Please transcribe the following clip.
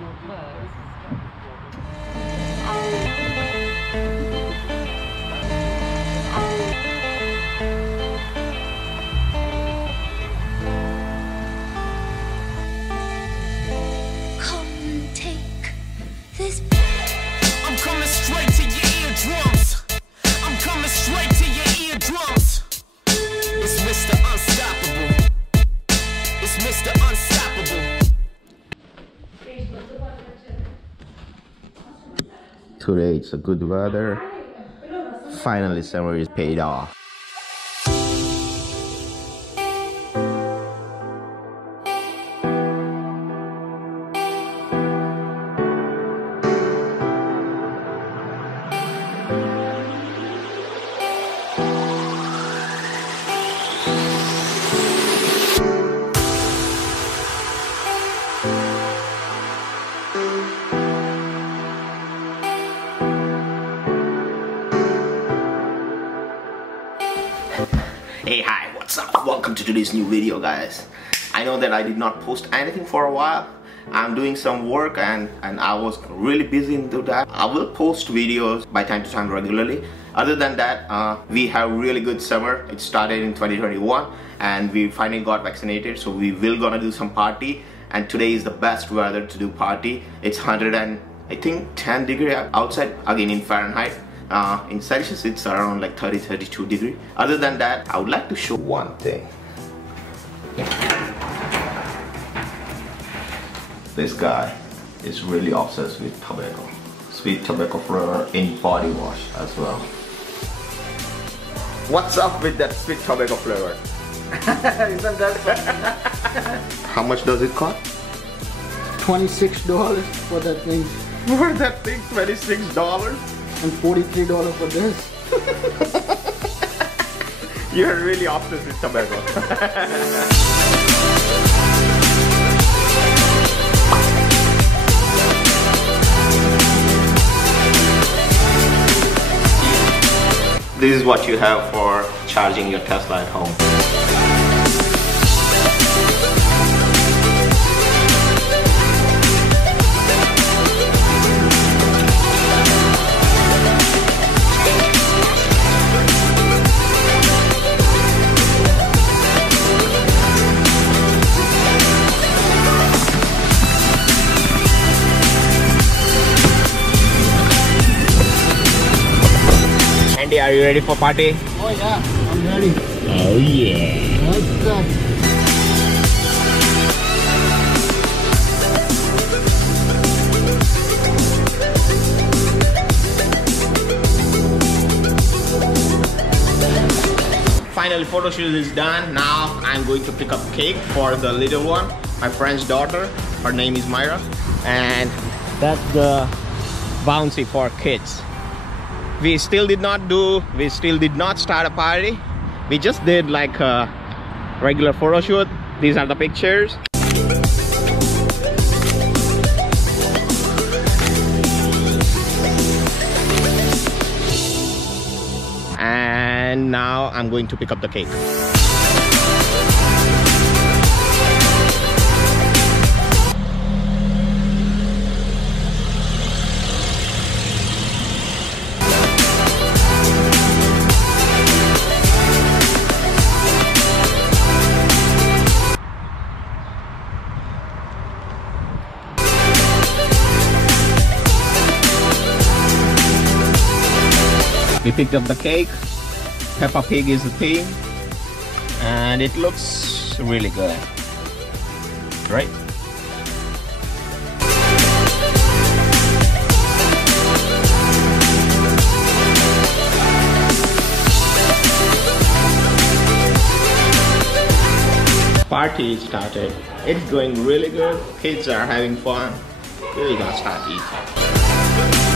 Come take this. I'm coming straight to your eardrums. I'm coming straight to your eardrums. It's Mr. Unstoppable. It's Mr. Unstoppable. Today it's a good weather. Finally summer is paid off. Hey, hi, what's up? Welcome to today's new video, guys. I know that I did not post anything for a while. I'm doing some work and I was really busy into that. I will post videos by time to time regularly. Other than that, we have really good summer. It started in 2021 and we finally got vaccinated, so we will gonna do some party. And today is the best weather to do party. It's 100 and I think 10 degrees outside, again in Fahrenheit. In Celsius it's around like 30-32 degrees. Other than that, I would like to show one thing. This guy is really obsessed with tobacco. Sweet tobacco flavor in body wash as well. What's up with that sweet tobacco flavor? Isn't that funny? How much does it cost? $26 for that thing. For that thing, $26? And $43 for this. You're really obsessed with tobacco. This is what you have for charging your Tesla at home. Andy, are you ready for party? Oh yeah, I'm ready. Oh yeah. What's up? Finally, photo shoot is done. Now I'm going to pick up cake for the little one, my friend's daughter. Her name is Myra, and that's the bouncy for kids. We still did not start a party. We just did like a regular photo shoot. These are the pictures. And now I'm going to pick up the cake. We picked up the cake. Peppa Pig is the theme, and it looks really good, right? Party started. It's going really good. Kids are having fun. We're gonna start eating.